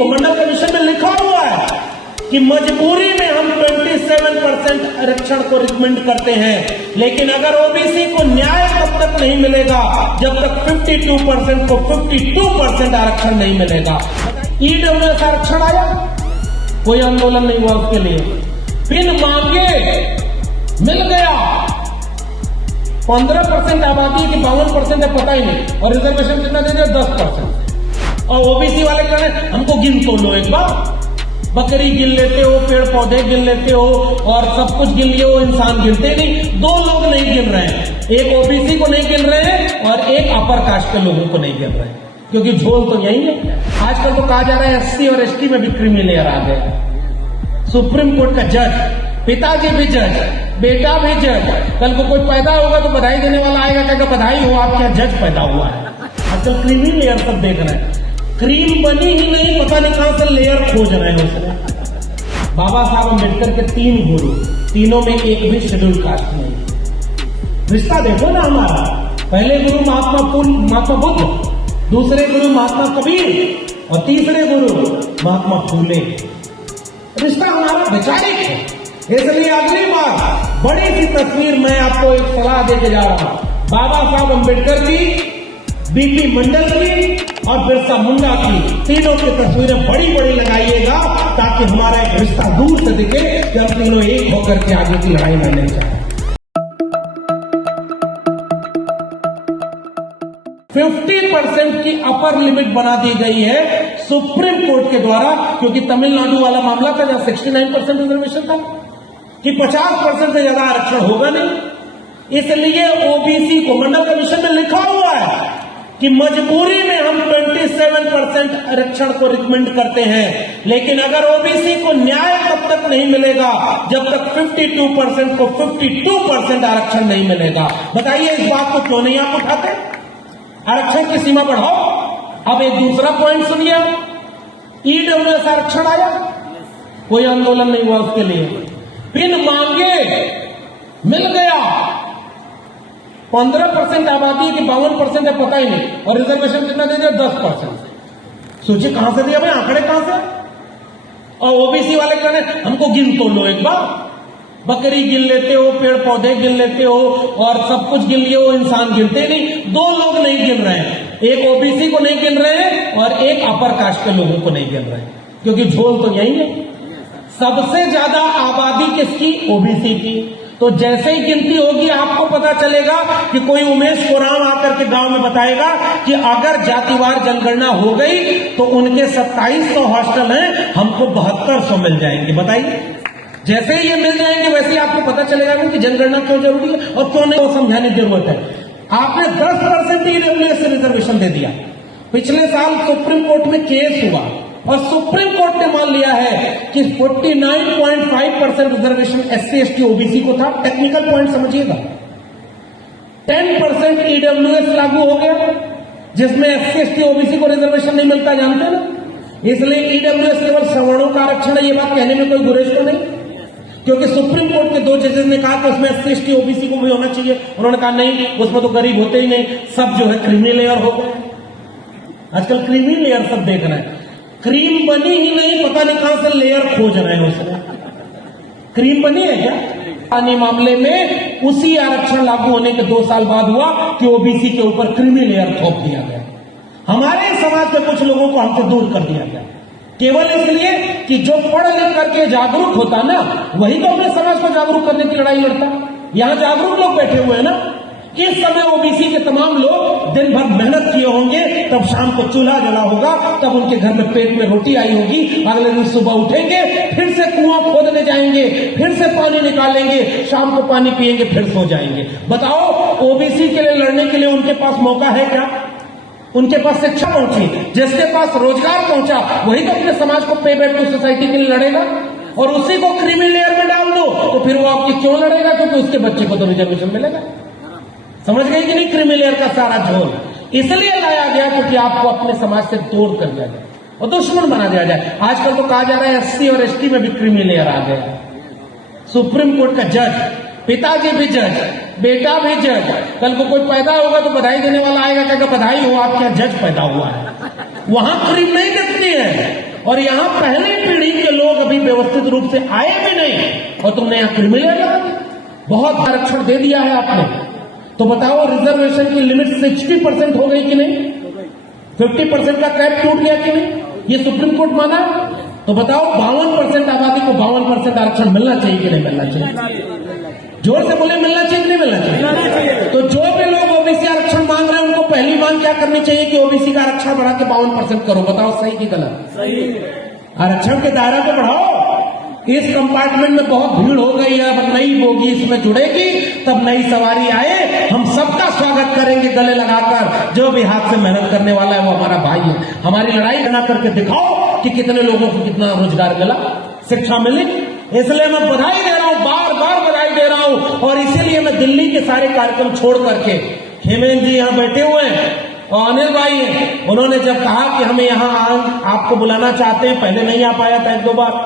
मंडल commission में लिखा हुआ है कि मजबूरी में हम 27% आरक्षण को रिकमेंड करते हैं, लेकिन अगर ओबीसी को न्याय तब तक नहीं मिलेगा जब तक 52% को 52% आरक्षण नहीं मिलेगा। ईडब्ल्यूएस आरक्षण आया, कोई आंदोलन नहीं हुआ उसके लिए, बिन मांगे मिल गया। 15% आबादी की 52% है, पता ही नहीं, और रिजर्वेशन कितना दे दिया? 10%। और ओबीसी वाले कह रहे हमको गिन तो लो एक बार, बकरी गिन लेते हो, पेड़ पौधे गिन लेते हो, और सब कुछ गिन लिए हो, इंसान गिनते नहीं। दो लोग नहीं गिन रहे हैं, एक ओबीसी को नहीं गिन रहे हैं और एक अपर कास्ट के लोगों को नहीं गिन रहे हैं, क्योंकि झोल तो यही है। आजकल तो कहा जा रहा है एससी और एसटी में भी क्रीमी लेयर आ गया। सुप्रीम कोर्ट का जज, पिताजी भी जज, बेटा भी जज, कल को कोई पैदा होगा तो बधाई देने वाला आएगा, कहेगा बधाई हो आपके यहाँ जज पैदा हुआ है। आजकल क्रीमी लेयर सब देख रहे हैं, क्रीम बनी ही नहीं, पता नहीं कहां से लेयर खोज रहे हैं उसने। बाबा साहब अम्बेडकर के 3 गुरु, तीनों में एक भी शेड्यूल कास्ट नहीं। रिश्ता देखो ना हमारा, पहले गुरु महात्मा बुद्ध, दूसरे गुरु महात्मा कबीर और तीसरे गुरु महात्मा फूले। रिश्ता हमारा वैचारिक है। इसलिए अगली बार बड़ी सी तस्वीर मैं आपको एक सलाह देके जा रहा हूं, बाबा साहब अम्बेडकर की, बीपी मंडल की और बिरसा मुंडा की, तीनों की तस्वीरें बड़ी बड़ी लगाइएगा, ताकि हमारा एक रिश्ता दूर से दिखे कि हम तीनों एक होकर के आगे की लड़ाई लड़ने चाहें। 50% की अपर लिमिट बना दी गई है सुप्रीम कोर्ट के द्वारा, क्योंकि तमिलनाडु वाला मामला था जहां 69% रिजर्वेशन था कि 50% से ज्यादा आरक्षण होगा नहीं। इसलिए ओबीसी को मंडल कमीशन में लिखा हुआ है कि मजबूरी में हम 27% आरक्षण को रिकमेंड करते हैं, लेकिन अगर ओबीसी को न्याय तब तक नहीं मिलेगा जब तक 52% को 52% आरक्षण नहीं मिलेगा। बताइए इस बात को क्यों नहीं आप उठाते? आरक्षण की सीमा बढ़ाओ। अब एक दूसरा पॉइंट सुनिए, ईडब्ल्यूएस आरक्षण आया, कोई आंदोलन नहीं हुआ उसके लिए, बिन मांगे मिल गया। 15% आबादी की 52% है, पता ही नहीं, और रिजर्वेशन कितना दे दिया? 10%। सोचिए कहां से दिया भाई, आंकड़े कहां से? और ओबीसी वाले कह रहे हमको गिन तो लो एक बार, बकरी गिन लेते हो, पेड़ पौधे गिन लेते हो, और सब कुछ गिन लिए हो, इंसान गिनते नहीं। दो लोग नहीं गिन रहे हैं, एक ओबीसी को नहीं गिन रहे हैं और एक अपर कास्ट के लोगों को नहीं गिन रहे हैं, क्योंकि झोल तो यही है। सबसे ज्यादा आबादी किसकी? ओबीसी की। तो जैसे ही गिनती होगी आपको पता चलेगा कि कोई उमेश कोराम आकर के गांव में बताएगा कि अगर जातिवार जनगणना हो गई तो उनके 2700 हॉस्टल हैं, हमको 7200 मिल जाएंगे। बताइए, जैसे ही ये मिल जाएंगे वैसे ही आपको पता चलेगा कि जनगणना क्यों जरूरी है और क्यों नहीं, वो समझाने की जरूरत है। आपने 10% ईडब्ल्यूएस से रिजर्वेशन दे दिया। पिछले साल सुप्रीम कोर्ट में केस हुआ और सुप्रीम कोर्ट ने मान लिया है कि 49.5% रिजर्वेशन एससी एसटी ओबीसी को था। टेक्निकल पॉइंट समझिएगा, 10% ईडब्ल्यूएस लागू हो गया, जिसमें एससी एसटी ओबीसी को रिजर्वेशन नहीं मिलता, जानते ना। इसलिए ईडब्ल्यूएस केवल सवर्णों का आरक्षण है, ये बात कहने में कोई गुरेज तो नहीं, क्योंकि सुप्रीम कोर्ट के 2 जजेस ने कहा कि उसमें एससी एसटी ओबीसी को भी होना चाहिए। उन्होंने कहा नहीं, उसमें तो गरीब होते ही नहीं, सब जो है क्रीमी लेयर हो गए। आजकल क्रीमी लेयर सब देख रहे हैं, क्रीम बनी ही नहीं, पता नहीं कहां से लेयर खोज रहे हैं उसने। क्रीम बनी है क्या? पानी मामले में उसी आरक्षण लागू होने के 2 साल बाद हुआ कि ओबीसी के ऊपर क्रीमी लेयर थोप दिया गया। हमारे समाज के कुछ लोगों को हमसे दूर कर दिया गया, केवल इसलिए कि जो पढ़ लिख करके जागरूक होता ना, वही तो अपने समाज को जागरूक करने की लड़ाई लड़ता। यहां जागरूक लोग बैठे हुए हैं ना। इस समय ओबीसी के तमाम लोग दिन भर मेहनत किए होंगे, तब शाम को चूल्हा जला होगा, तब उनके घर में पेट में रोटी आई होगी, अगले दिन सुबह उठेंगे, फिर से कुआं खोदने जाएंगे, फिर से पानी निकालेंगे, शाम को पानी पिएंगे, फिर सो जाएंगे। बताओ, ओबीसी के लिए लड़ने के लिए उनके पास मौका है क्या? उनके पास शिक्षा पहुंची, जिसके पास रोजगार पहुंचा, वही तो अपने समाज को पे बैक टू सोसाइटी के लिए लड़ेगा। और उसी को क्रीमी लेयर में डाल दो तो फिर वो आपकी क्यों लड़ेगा? क्योंकि उसके बच्चे को तो रिजर्वेशन मिलेगा। समझ गए कि नहीं? क्रीमी लेयर का सारा झोल इसलिए लाया गया क्योंकि आपको अपने समाज से दूर कर दिया जाए और दुश्मन बना दिया जाए। आजकल तो कहा जा रहा है एससी और एसटी में भी क्रीमी लेयर आ गया। सुप्रीम कोर्ट का जज, पिताजी भी जज, बेटा भी जज, कल को कोई पैदा होगा तो बधाई देने वाला आएगा, कहेगा बधाई हो आपके यहाँ जज पैदा हुआ है। वहां क्रीम नहीं दिखती है, और यहाँ पहली पीढ़ी के लोग अभी व्यवस्थित रूप से आए भी नहीं और तुमने यहाँ क्रिमिनल लगा दिया। बहुत आरक्षण दे दिया है आपने। तो बताओ रिजर्वेशन की लिमिट 60% हो गई कि नहीं? 50% का कैप टूट गया कि नहीं? ये सुप्रीम कोर्ट माना। तो बताओ 52% आबादी को 52% आरक्षण मिलना चाहिए कि नहीं मिलना चाहिए? जोर से बोले, मिलना चाहिए कि नहीं मिलना चाहिए? तो जो भी लोग ओबीसी आरक्षण मांग रहे हैं उनको पहली मांग क्या करनी चाहिए कि ओबीसी का आरक्षण बढ़ा के 52% करो। बताओ सही कि गलत? सही। आरक्षण के दायरा को बढ़ाओ। इस कंपार्टमेंट में बहुत भीड़ हो गई है, अब नई बोगी इसमें जुड़ेगी, तब नई सवारी आए, हम सबका स्वागत करेंगे गले लगाकर। जो भी हाथ से मेहनत करने वाला है वो हमारा भाई है। हमारी लड़ाई बना करके दिखाओ कि कितने लोगों को कितना रोजगार मिला, शिक्षा मिली। इसलिए मैं बधाई दे रहा हूं, बार बार बधाई दे रहा हूं। और इसीलिए मैं दिल्ली के सारे कार्यक्रम छोड़ करके, हेमंत जी यहाँ बैठे हुए हैं और अनिल भाई हैं, उन्होंने जब कहा कि हमें यहाँ आपको बुलाना चाहते हैं, पहले नहीं आ पाया था 1-2 बार,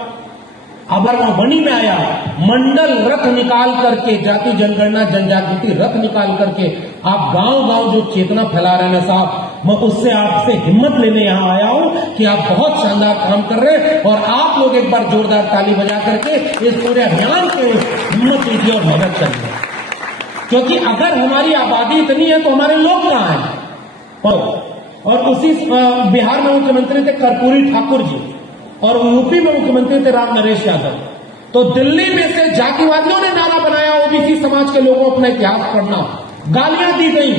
अब वहां बनी में आया, मंडल रथ निकाल करके, जाति जनगणना जनजागृति रथ निकाल करके आप गांव गांव जो चेतना फैला रहे हैं साहब, मैं उससे आपसे हिम्मत लेने यहां आया हूं कि आप बहुत शानदार काम कर रहे हैं। और आप लोग एक बार जोरदार ताली बजा करके इस पूरे अभियान को हिम्मत दीजिए और मदद करिए, क्योंकि अगर हमारी आबादी इतनी है तो हमारे लोग कहां हैं? और उसी बिहार में मुख्यमंत्री थे कर्पूरी ठाकुर जी और यूपी में मुख्यमंत्री थे राम नरेश यादव। तो दिल्ली में से जातिवादियों ने नारा बनाया, ओबीसी समाज के लोगों अपना इतिहास पढ़ना। गालियां दी गई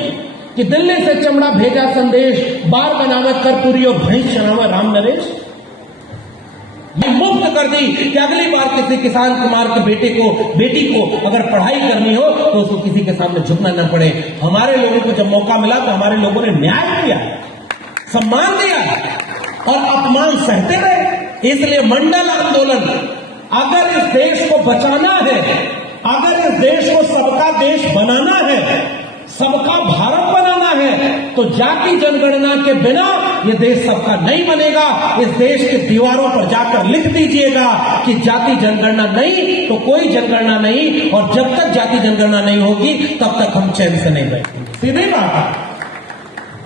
कि दिल्ली से चमड़ा भेजा संदेश, बार बनावे कर्पूरी और भैंस चढ़ावे राम नरेश। ये मुफ्त कर दी कि अगली बार किसी किसान कुमार के बेटी को अगर पढ़ाई करनी हो तो उसको किसी के सामने झुकना न पड़े। हमारे लोगों को जब मौका मिला तो हमारे लोगों ने न्याय किया, सम्मान दिया और अपमान सहते रहे। इसलिए मंडल आंदोलन, अगर इस देश को बचाना है, अगर इस देश को सबका देश बनाना है, सबका भारत बनाना है, तो जाति जनगणना के बिना ये देश सबका नहीं बनेगा। इस देश के दीवारों पर जाकर लिख दीजिएगा कि जाति जनगणना नहीं तो कोई जनगणना नहीं, और जब तक जाति जनगणना नहीं होगी तब तक हम चैन से नहीं बैठेंगे। सीधी बात है।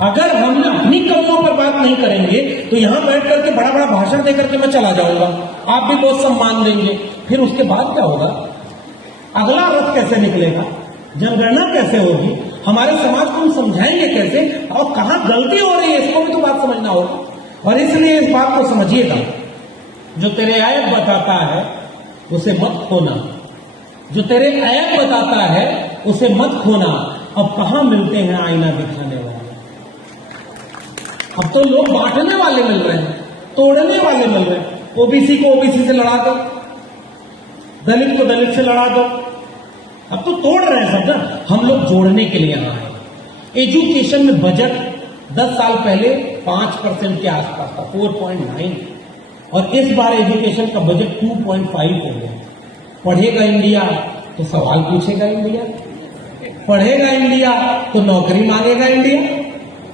अगर हम अपनी कमियों पर बात नहीं करेंगे तो यहां बैठ करके बड़ा बड़ा भाषण देकर के मैं चला जाऊंगा, आप भी बहुत सम्मान देंगे, फिर उसके बाद क्या होगा? अगला रथ कैसे निकलेगा? जनगणना कैसे होगी? हमारे समाज को हम समझाएंगे कैसे? और कहां गलती हो रही है इसको भी तो बात समझना होगा। और इसलिए इस बात को समझिएगा, जो तेरे ऐब बताता है उसे मत खोना, जो तेरे ऐब बताता है उसे मत खोना। अब कहां मिलते हैं आईना दिखाने वाले? अब तो लोग बांटने वाले मिल रहे हैं, तोड़ने वाले मिल रहे हैं। ओबीसी को ओबीसी से लड़ा दो, दलित को दलित से लड़ा दो, अब तो तोड़ रहे हैं सब ना। हम लोग जोड़ने के लिए आए। एजुकेशन में बजट 10 साल पहले 5% के आसपास था, 4.9, और इस बार एजुकेशन का बजट 2.5 हो गया। पढ़ेगा इंडिया तो सवाल पूछेगा इंडिया, पढ़ेगा इंडिया तो नौकरी मांगेगा इंडिया,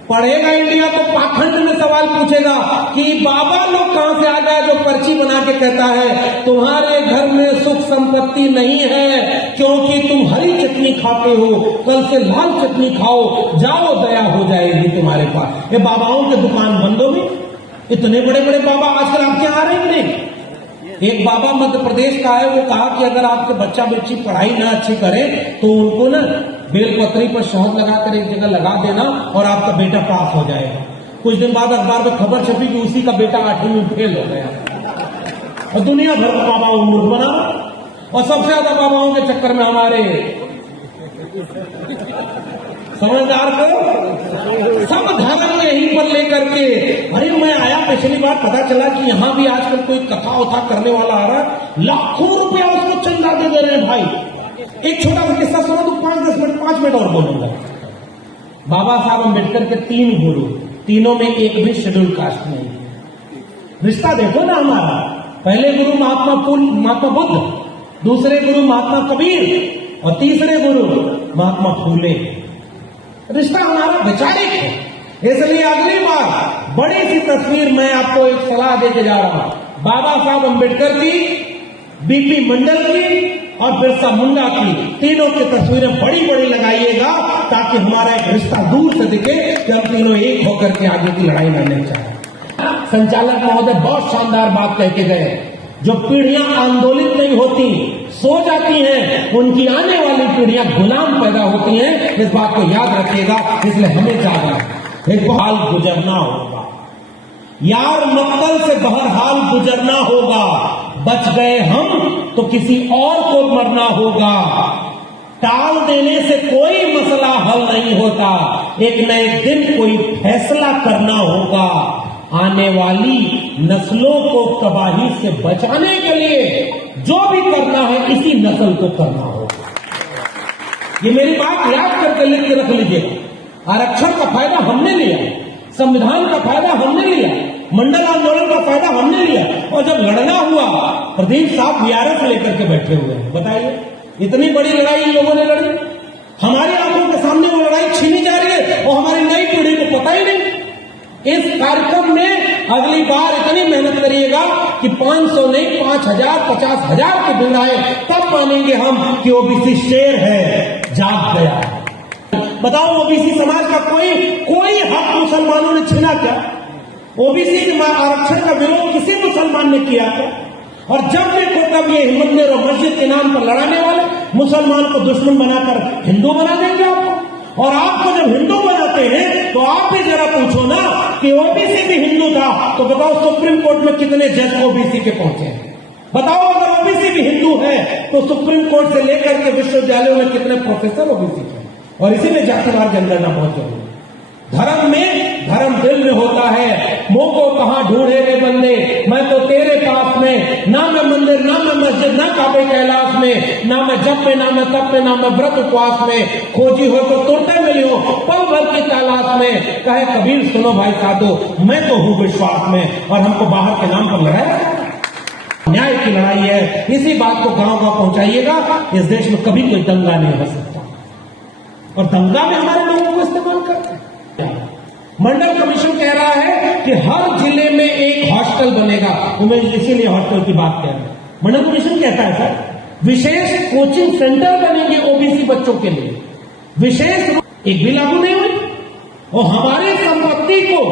पढ़ेगा इंडिया तो पाखंड में सवाल पूछेगा कि बाबा लोग कहां से आ गए जो पर्ची बना के कहता है तुम्हारे घर में सुख संपत्ति नहीं है क्योंकि तुम हरी चटनी खाते हो, कल से लाल चटनी खाओ, जाओ दया हो जाएगी तुम्हारे पास। ये बाबाओं की दुकान बंद हो गई। इतने बड़े बड़े बाबा आजकल आपके यहाँ आ रहे हैं नहीं। एक बाबा मध्य प्रदेश का है, वो कहा कि अगर आपके बच्चा बच्ची पढ़ाई ना अच्छी करे तो उनको ना बेलपत्री पर शहद लगाकर एक जगह लगा देना और आपका बेटा पास हो जाएगा। कुछ दिन बाद अखबार में खबर छपी कि उसी का बेटा 8वीं में फेल हो गया और दुनिया भर में बाबाओं को मूर्ख बना। और सबसे ज्यादा बाबाओं के चक्कर में हमारे समझदार को सब धर्म यहीं पर लेकर के, अरे मैं आया पिछली बार, पता चला कि यहां भी आजकल कोई कथा उथा करने वाला आ रहा है, लाखों रुपया उसको चंदा दे रहे हैं भाई। एक छोटा सा किस्सा सुना तो 5 मिनट और बोलूंगा। बाबा साहब अम्बेडकर के 3 गुरु, तीनों में एक भी शेड्यूल कास्ट नहीं। रिश्ता देखो ना हमारा, पहले गुरु महात्मा बुद्ध, दूसरे गुरु महात्मा कबीर और तीसरे गुरु महात्मा फूले। रिश्ता हमारा वैचारिक है। इसलिए अगली बार बड़ी सी तस्वीर मैं आपको एक सलाह देके जा रहा हूं, बाबा साहब अम्बेडकर की, बीपी मंडल की और बिरसा मुंडा की, तीनों की तस्वीरें बड़ी बड़ी लगाइएगा ताकि हमारा एक रिश्ता दूर से दिखे कि हम तीनों एक होकर के आगे की लड़ाई लड़ने चाहें। संचालक महोदय बहुत शानदार बात कह के गए। जो पीढ़ियां आंदोलित नहीं होती, सो जाती हैं, उनकी आने वाली पीढ़ियां गुलाम पैदा होती हैं। इस बात को याद रखिएगा। इसलिए हमें जागना, एक हाल गुजरना होगा यार, मक्कल से बहरहाल गुजरना होगा। बच गए हम तो किसी और को मरना होगा। टाल देने से कोई मसला हल नहीं होता। एक नए दिन कोई फैसला करना होगा। आने वाली नस्लों को तबाही से बचाने के लिए जो भी करना है इसी नस्ल को करना होगा। ये मेरी बात याद करके लिख के रख लीजिएगा। आरक्षण का फायदा हमने लिया, संविधान का फायदा हमने लिया, मंडल आंदोलन का फायदा हमने लिया, और जब लड़ना हुआ, प्रदीप साहब वीआरएस लेकर के बैठे हुए हैं। बताइए, इतनी बड़ी लड़ाई इन लोगों ने लड़ी, हमारी आंखों के सामने वो लड़ाई छीनी जा रही है और हमारी नई पीढ़ी को पता ही नहीं। इस कार्यक्रम में अगली बार इतनी मेहनत करिएगा कि 500 नहीं 5000 50,000 के बिल आए, तब मानेंगे हम कि ओबीसी शेर है, जाग गया। बताओ, ओबीसी समाज का कोई हक मुसलमानों ने छीना क्या? ओबीसी के आरक्षण का विरोध किसी मुसलमान ने किया क्या? और जब देखो तब ये मंदिर और मस्जिद के नाम पर लड़ाने वाले मुसलमान को दुश्मन बनाकर हिंदू बना देंगे आपको। और आपको जब हिंदू बनाते हैं तो आप भी जरा पूछो ना कि ओबीसी भी हिंदू था, तो बताओ सुप्रीम कोर्ट में कितने जज ओबीसी के पहुंचे हैं? बताओ, अगर ओबीसी भी हिंदू है तो सुप्रीम कोर्ट से लेकर के विश्वविद्यालयों में कितने प्रोफेसर ओबीसी के? और इसीलिए जातिवार जनगणना बहुत जरूरी है। धर्म में, धर्म दिल में होता है। मुंह को कहां ढूंढे रे बंदे, मैं तो तेरे पास में, ना मैं मंदिर ना मैं मस्जिद ना काबे कैलाश में, ना मैं जप में ना मैं तप में ना मैं व्रत उपवास में, खोजी हो तो तुरते मिली हो पल भर की तलाश में। कहे कबीर सुनो भाई साधो, मैं तो हूं विश्वास में, और हमको बाहर के नाम पर लड़ाया। न्याय की लड़ाई है। इसी बात को गांव गांव पहुंचाइएगा। इस देश में कभी कोई दंगा नहीं हो सकता, और दंगा में हमारे लोगों को इस्तेमाल करते हैं। मंडल कमीशन कह रहा है कि हर जिले में एक हॉस्टल बनेगा, तो मैं इसीलिए हॉस्टल की बात कह रहा हूं। मंडल कमीशन कहता है सर विशेष कोचिंग सेंटर बनेंगे ओबीसी बच्चों के लिए, विशेष एक भी लागू नहीं हुई। और हमारी संपत्ति को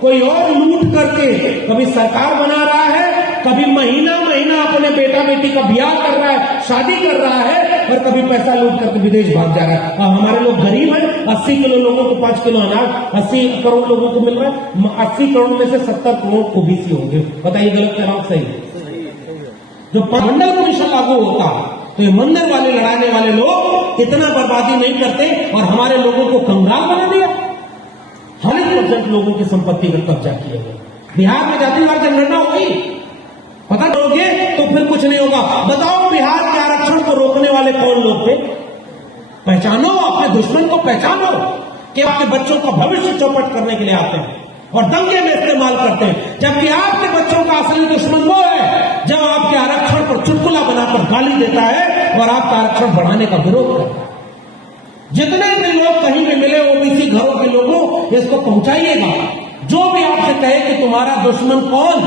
कोई और लूट करके कभी सरकार बना रहा है, कभी महीना महीना अपने बेटा बेटी का ब्याह कर रहा है, शादी कर रहा है, और कभी पैसा लूट करके विदेश भाग जा रहा है। और हमारे लोग गरीब हैं, 80 किलो लोगों को 5 किलो अनाज 80 करोड़ लोगों को मिल रहा है। 80 करोड़ में से 70 करोड़ ओबीसी होंगे। बताइए गलत कह रहा हूं सही? जो मंडल कमीशन लागू होता तो ये मंदिर वाले लड़ाने वाले लोग इतना बर्बादी नहीं करते, और हमारे लोगों को कंगाल बना दिया। 100% लोगों की संपत्ति पर कब्जा किया गया। बिहार में जातिवार जनगणना होगी, पता करोगे तो फिर कुछ नहीं होगा। बताओ, बिहार के आरक्षण को रोकने वाले कौन लोग थे? पहचानो, अपने दुश्मन को पहचानो कि आपके बच्चों का भविष्य चौपट करने के लिए आते हैं और दंगे में इस्तेमाल करते हैं। जबकि आपके बच्चों का असली दुश्मन वो है जब आपके आरक्षण पर चुटकुला बनाकर गाली देता है और आपका आरक्षण बढ़ाने का विरोध करता है। जितने भी लोग कहीं भी मिले ओबीसी घरों के लोगों, इसको पहुंचाइएगा। जो भी आपसे कहे कि तुम्हारा दुश्मन कौन,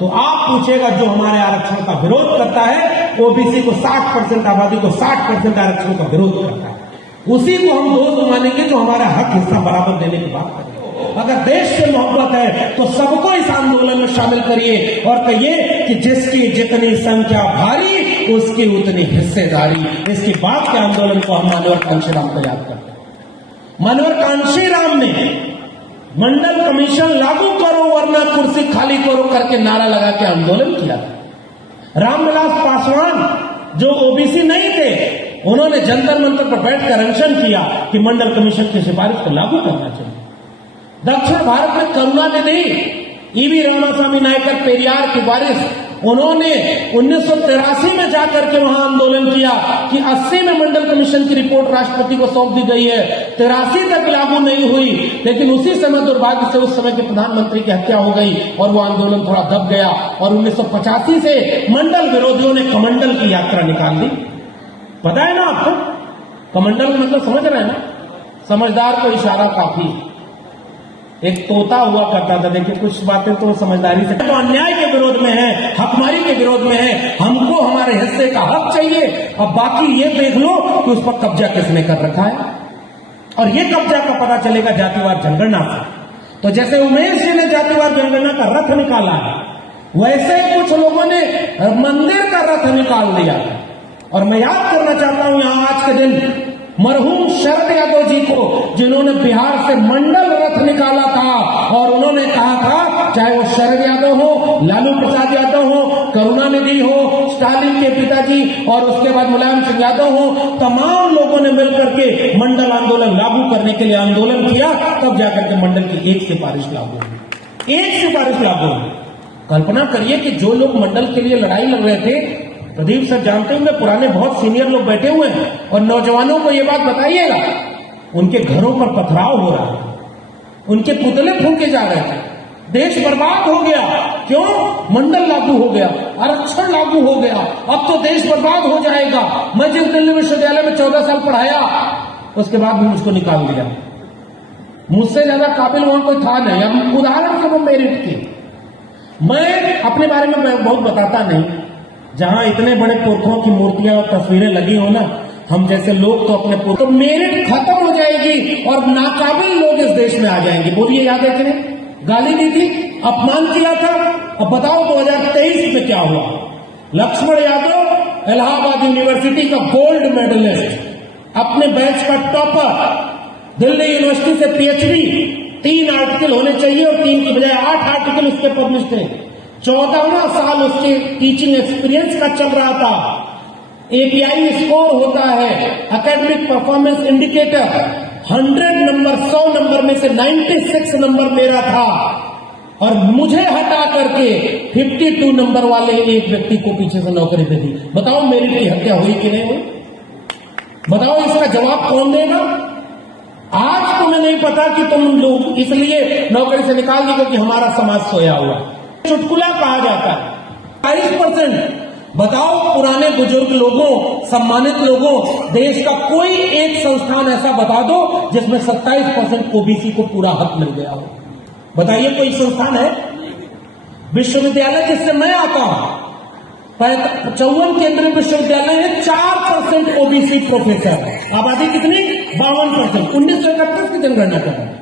तो आप पूछेगा जो हमारे आरक्षण का विरोध करता है, ओबीसी को 60% आबादी को 60% आरक्षण का विरोध करता है, उसी को हम दोस्त मानेंगे जो हमारा हक हिस्सा बराबर देने की बात करेंगे। अगर देश से मोहब्बत है तो सबको इस आंदोलन में शामिल करिए और कहिए कि जिसकी जितनी संख्या भारी उसकी उतनी हिस्सेदारी। इसकी बात के आंदोलन को हम मानवर कांशीराम को याद करते हैं। मानवर कांशीराम ने मंडल कमीशन लागू करो वरना कुर्सी खाली करो करके नारा लगा के आंदोलन किया था। रामविलास पासवान जो ओबीसी नहीं थे, उन्होंने जंतर मंतर पर बैठकर अनशन किया कि मंडल कमीशन की सिफारिश को लागू करना चाहिए। दक्षिण भारत में करुणानिधि ईवी रामास्वामी नायकर पेरियार की वारिस, उन्होंने 1983 में जाकर के वहां आंदोलन किया कि 80 में मंडल कमीशन की रिपोर्ट राष्ट्रपति को सौंप दी गई है, 83 तक लागू नहीं हुई। लेकिन उसी समय दुर्भाग्य से उस समय के प्रधानमंत्री की हत्या हो गई और वो आंदोलन थोड़ा दब गया और 1985 से मंडल विरोधियों ने कमंडल की यात्रा निकाल दी। पता है ना आपको कमंडल का मतलब समझ रहे हैं ना? समझदार को इशारा काफी। एक तोता हुआ करता था, देखिए कुछ बातें तो समझदारी से, तो अन्याय के विरोध में है, हकमारी के विरोध में है, हमको हमारे हिस्से का हक चाहिए। अब बाकी ये देख लो कि उस पर कब्जा किसने कर रखा है, और ये कब्जा का पता चलेगा जातिवार जनगणना से। तो जैसे उमेश जी ने जातिवार जनगणना का रथ निकाला है, वैसे कुछ लोगों ने मंदिर का रथ निकाल दिया। और मैं याद करना चाहता हूं यहां आज के दिन मरहूम शरद यादव जी को, जिन्होंने बिहार से मंडल रथ निकाला था और उन्होंने कहा था, चाहे वो शरद यादव हो, लालू प्रसाद यादव हो, करुणानिधि हो, स्टालिन के पिताजी और उसके बाद मुलायम सिंह यादव हो, तमाम लोगों ने मिलकर के मंडल आंदोलन लागू करने के लिए आंदोलन किया, तब जाकर के मंडल की एक सिफारिश लागू हुई। एक सिफारिश लागू हुई। कल्पना करिए कि जो लोग मंडल के लिए लड़ाई लड़ रहे थे, प्रदीप सर जानते होंगे, पुराने बहुत सीनियर लोग बैठे हुए हैं, और नौजवानों को यह बात बताइएगा, उनके घरों पर पथराव हो रहा है, उनके पुतले फूंके जा रहे थे, देश बर्बाद हो गया। क्यों? मंडल लागू हो गया, आरक्षण लागू हो गया, अब तो देश बर्बाद हो जाएगा। मैं जिस दिल्ली विश्वविद्यालय में 14 साल पढ़ाया, उसके बाद भी मुझको निकाल दिया। मुझसे ज्यादा काबिल वहां कोई था नहीं। अब उदाहरण के मेरिट की, मैं अपने बारे में बहुत बताता नहीं, जहां इतने बड़े पुरखों की मूर्तियां और तस्वीरें लगी हो ना, हम जैसे लोग तो अपने तो मेरिट खत्म हो जाएगी और नाकाबिल लोग इस देश में आ जाएंगे। बोलिए, याद है कि नहीं? गाली दी थी, अपमान किया था। अब बताओ 2023 में क्या हुआ? लक्ष्मण यादव इलाहाबाद यूनिवर्सिटी का गोल्ड मेडलिस्ट, अपने बैच का टॉपर, दिल्ली यूनिवर्सिटी से पीएचडी, 3 आर्टिकल होने चाहिए और 3 की बजाय 8 आर्टिकल उसके पब्लिश थे। 14वां साल उसके टीचिंग एक्सपीरियंस का चल रहा था। एपीआई स्कोर होता है, academic performance indicator, 100 number, 100 number में से 96 नंबर मेरा था, और मुझे हटा करके 52 नंबर वाले एक व्यक्ति को पीछे से नौकरी दे दी। बताओ मेरिट की हत्या हुई कि नहीं हुई? बताओ इसका जवाब कौन देगा? आज तुम्हें नहीं पता कि तुम लोग इसलिए नौकरी से निकाल दी क्योंकि हमारा समाज सोया हुआ है। चुटकुला कहा जाता है 22%। बताओ, पुराने बुजुर्ग लोगों, सम्मानित लोगों, देश का कोई एक संस्थान ऐसा बता दो जिसमें 27% ओबीसी को पूरा हक मिल गया हो। बताइए, कोई संस्थान है? विश्वविद्यालय जिससे मैं आता हूं, 54 केंद्रीय विश्वविद्यालय है, 4% ओबीसी प्रोफेसर। आबादी कितनी? 52%। 1931 की जनगणना कर।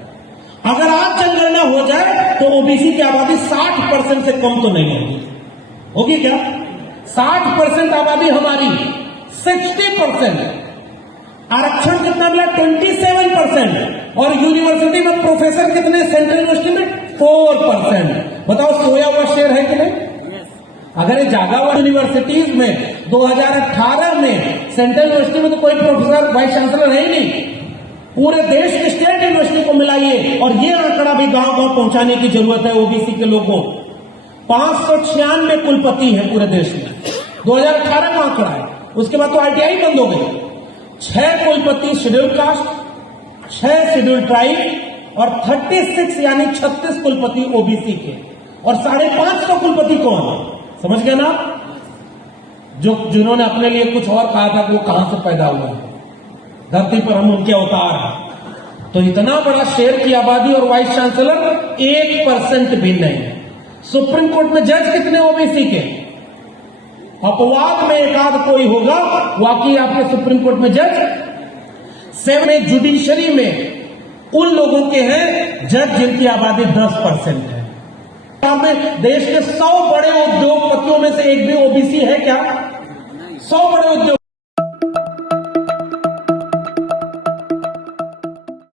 अगर आज जनगणना हो जाए तो ओबीसी की आबादी 60% से कम तो नहीं होगी। होगी क्या? 60% आबादी हमारी, 60%। आरक्षण कितना मिला? 27%। और यूनिवर्सिटी में प्रोफेसर कितने? सेंट्रल यूनिवर्सिटी में 4%। बताओ, सोया हुआ शेर है कि नहीं? अगर ये जागा हुआ यूनिवर्सिटीज में 2018 में सेंट्रल यूनिवर्सिटी में तो कोई प्रोफेसर वाइस चांसलर है ही नहीं। पूरे देश के स्टेट यूनिवर्सिटी को मिलाइए, और ये आंकड़ा भी गांव गांव पहुंचाने की जरूरत है ओबीसी के लोगों। 596 कुलपति है पूरे देश में, 2018 का आंकड़ा है। उसके बाद तो आईटीआई बंद हो गई। 6 कुलपति शेड्यूल कास्ट, 6 शेड्यूल ट्राइब और 36 यानी 36 कुलपति ओबीसी के, और 550 कुलपति कौन? समझ गए ना? जिन्होंने अपने लिए कुछ और कहा था, वो कहां से पैदा हुआ है? धरती पर हम उनके अवतार हैं। तो इतना बड़ा शेर की आबादी और वाइस चांसलर 1% भी नहीं। सुप्रीम कोर्ट में जज कितने ओबीसी के? अपवाद में एक आध कोई होगा, बाकी आपके सुप्रीम कोर्ट में जज 7 जुडिशरी में उन लोगों के हैं जज जिनकी आबादी 10% है। देश के 100 बड़े उद्योगपतियों में से एक भी ओबीसी है क्या? 100 बड़े उद्योग